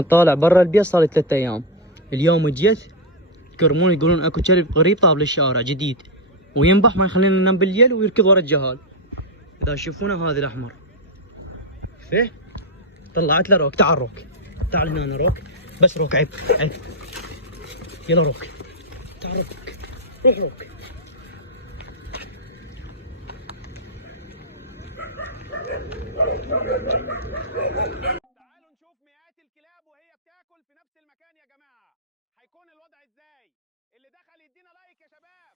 طالع برا البيت صار لي 3 ايام. اليوم جيت يكرمون يقولون اكو كلب غريب طاب للشارع جديد وينبح ما يخلينا ننام بالليل ويركض ورا الجهال. اذا تشوفونه هذا الاحمر فيه طلعت له روك. تعال روك، تعال هنا روك، بس روك عيب عيب. يلا روك، تعال روك، روح روك. تعالوا نشوف مئات الكلاب وهي بتاكل في نفس المكان يا جماعة. هيكون الوضع ازاي؟ اللي دخل يدينا لايك يا شباب.